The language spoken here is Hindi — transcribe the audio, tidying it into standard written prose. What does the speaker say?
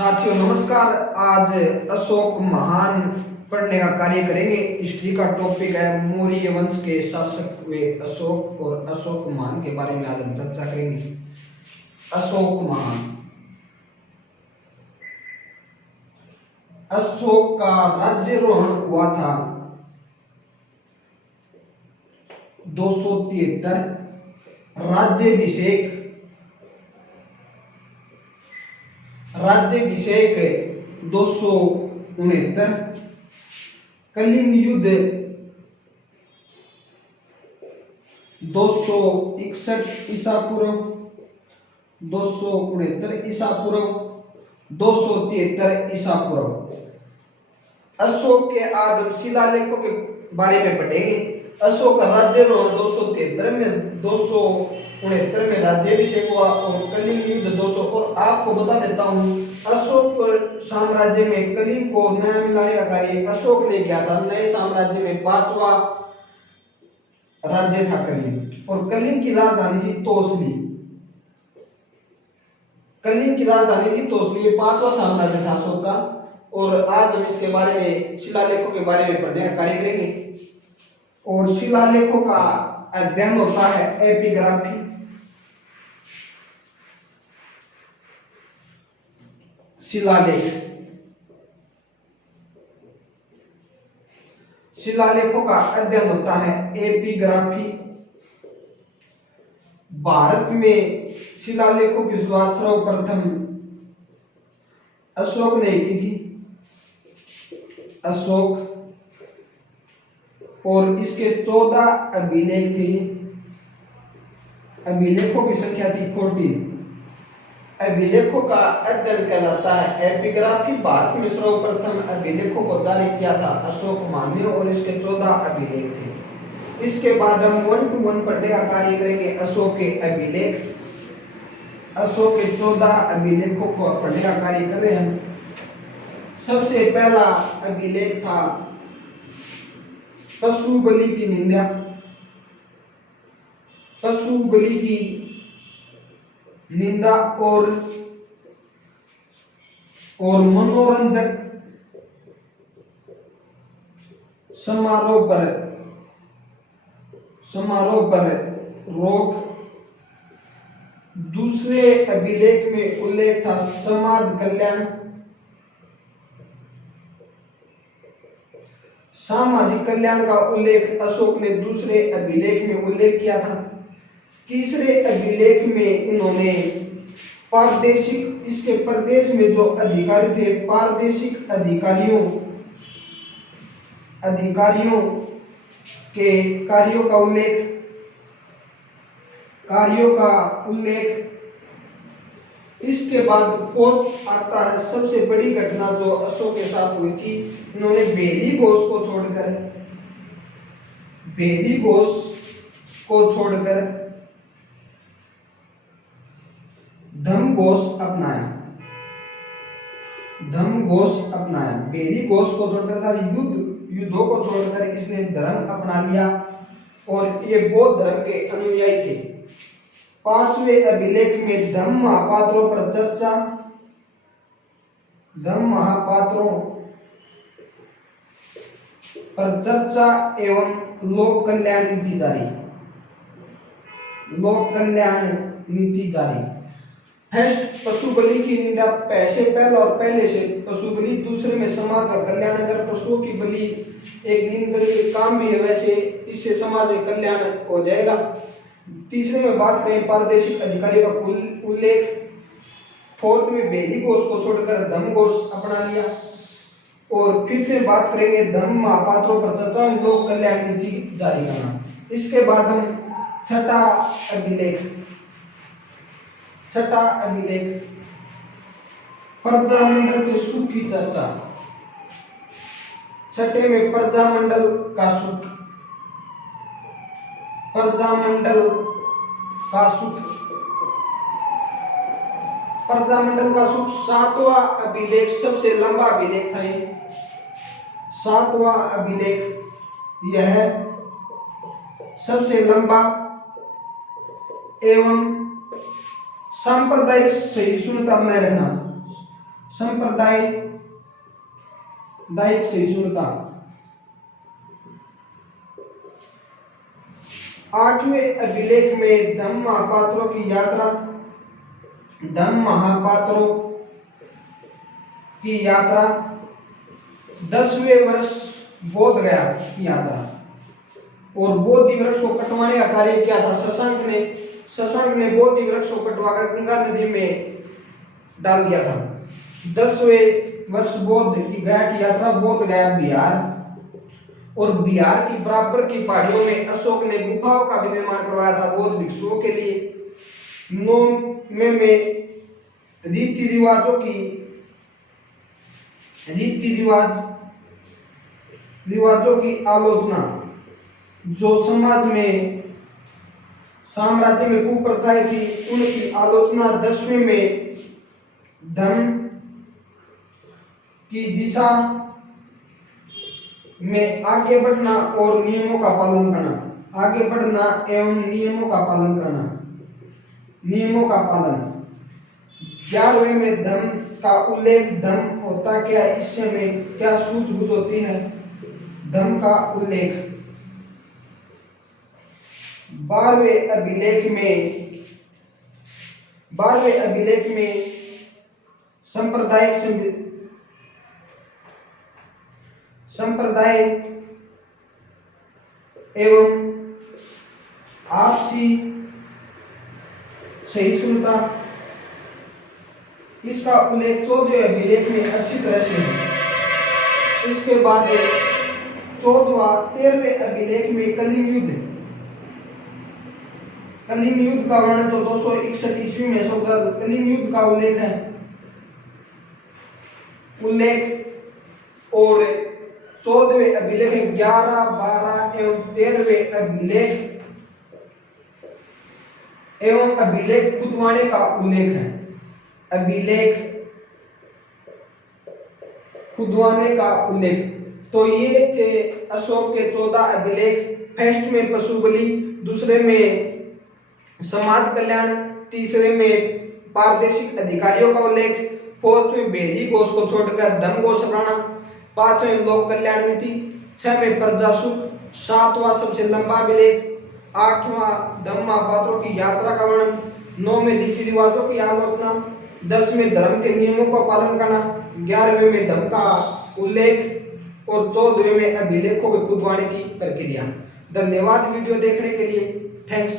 साथियों नमस्कार। आज अशोक महान पढ़ने का कार्य करेंगे। हिस्ट्री का टॉपिक है मौर्य वंश के शासक हुए अशोक और अशोक महान के बारे में आज हम चर्चा करेंगे। अशोक महान। अशोक का राज्यारोहण हुआ था 273। राज्याभिषेक 269। कलिंग युद्ध 261 ईसा पूर्व, 269 ईसा पूर्व, 273 ईसा पूर्व। अशोक के आज हम शिलालेखों के बारे में पढ़ेंगे। अशोक का राज्यारोहण 273 में, 269 में राज्याभिषेक हुआ और कलिंग युद्ध 200। और आपको बता देता हूँ, अशोक साम्राज्य में कलिंग को नया मिलाने का कार्य अशोक ने किया था। नए साम्राज्य में 5वां राज्य था कलिंग और कलिंग की राजधानी थी तोसली। कलिंग की राजधानी थी तोसली। ये 5वां साम्राज्य था अशोक का। और आज हम इसके बारे में शिलालेखों के बारे में पढ़ने का कार्य करेंगे। और शिलालेखों का अध्ययन होता है एपिग्राफी। शिलालेखों का अध्ययन होता है एपिग्राफी। भारत में शिलालेखों की शुरुआत सर्वप्रथम अशोक ने की थी। अशोक और इसके 14 अभिलेख थे। अभिलेखों की संख्या थी 14। अभिलेखों का अध्ययन कहलाता है एपिग्राफी। भारत में सर्वप्रथम अभिलेखों को जारी किया था अशोक महान ने और इसके 14 अभिलेख थे। इसके बाद हम 1 to 1 पढ़ने का कार्य करेंगे। अशोक के अभिलेख, अशोक के 14 अभिलेखों को पढ़ने का कार्य करें हम। सबसे पहला अभिलेख था पशु बलि की निंदा। पशु बलि की निंदा और मनोरंजक समारोह पर रोक। दूसरे अभिलेख में उल्लेख था समाज कल्याण। सामाजिक कल्याण का उल्लेख अशोक ने दूसरे अभिलेख में उल्लेख किया था। तीसरे अभिलेख में इन्होंने पारदेशिक, इसके प्रदेश में जो अधिकारी थे, पारदेशिक अधिकारियों के कार्यों का उल्लेख। इसके बाद पोत आता है सबसे बड़ी घटना जो अशोक के साथ हुई थी। इन्होंने बेरी घोष को छोड़कर धम्म घोष अपनाया। बेरी घोष को छोड़कर था युद्धों को छोड़कर इसने धर्म अपना लिया और ये बौद्ध धर्म के अनुयायी थे। 5वें अभिलेख में धम्म महापात्रों पर चर्चा एवं लोक कल्याण नीति जारी। फर्स्ट, पशु बलि की निंदा। पहले से पशु बलि, दूसरे में समाज का कल्याण। अगर पशुओं की बलि एक निंदनीय काम भी है, वैसे इससे समाज में कल्याण हो जाएगा। तीसरे में बात करें पारदेशिक अधिकारियों का उल्लेख। फोर्थ में बेरी घोष को छोड़कर धम्म घोष अपना लिया। और फिफ्थ में बात करेंगे धम्म महापात्रों पर चर्चा एवं लोक कल्याण नीति जारी करना। इसके बाद हम छठा अभिलेख प्रजामंडल के सुख की चर्चा। छठे में प्रजामंडल का सुख। प्रजामंडल का सुख 7वां अभिलेख, सबसे लंबा अभिलेख था ये। 7वां अभिलेख यह सबसे लंबा एवं सांप्रदायिक सहिष्णुता बनाए रखना। सांप्रदायिक सहिष्णुता। 8वें अभिलेख में धम्म महापात्रों की यात्रा, धम्म महापात्रों की यात्रा। 10वें वर्ष बोध गया की यात्रा और बोधि वृक्ष को कटवाने का कार्य किया था शशांक ने बोधि वृक्ष को कटवाकर गंगा नदी में डाल दिया था। 10वें वर्ष बोध गया की यात्रा, बोध गया बिहार और बिहार की बराबर की पहाड़ियों में अशोक ने गुफाओं का भी निर्माण करवाया था बौद्ध भिक्षुओं के लिए। 9वें में रीति रिवाजों की आलोचना, जो समाज में साम्राज्य में कुप्रथाएं थी उनकी आलोचना। 10वें में धर्म की दिशा में आगे बढ़ना और नियमों का पालन करना, आगे बढ़ना एवं नियमों का पालन करना, नियमों का पालन। 11वें में धर्म का उल्लेख, धर्म होता क्या, इससे में क्या सूझबूझ होती है, धर्म का उल्लेख। 12वें अभिलेख में संप्रदाय एवं आपसी सहिष्णुता, इसका उल्लेख 14वें अभिलेख में अच्छी तरह से है। इसके बाद 13वें अभिलेख में कलिंग युद्ध का वर्णन, जो 261 ईस्वी में कलिंग युद्ध का उल्लेख है, और 14वें अभिलेख 11, 12 एवं 13वें अभिलेख खुदवाने का उल्लेख है, अभिलेख खुदवाने का उल्लेख। तो ये थे अशोक के 14 अभिलेख। फर्स्ट में पशु बलि, दूसरे में समाज कल्याण, तीसरे में पारदेशिक अधिकारियों का उल्लेख, 4th में बेदी घोष को छोड़कर धम्म घोष बनाना, 5वें लोक कल्याण नीति, 6 में प्रजा सुख, 7वां सबसे लंबा अभिलेख, 8वां धम्म महापात्रों की यात्रा का वर्णन, 9 में रीति रिवाजों की आलोचना, 10 में धर्म के नियमों का पालन करना, 11वें में धर्म का उल्लेख और 14वें में अभिलेखों के खुदवाने की प्रक्रिया। धन्यवाद वीडियो देखने के लिए। थैंक्स।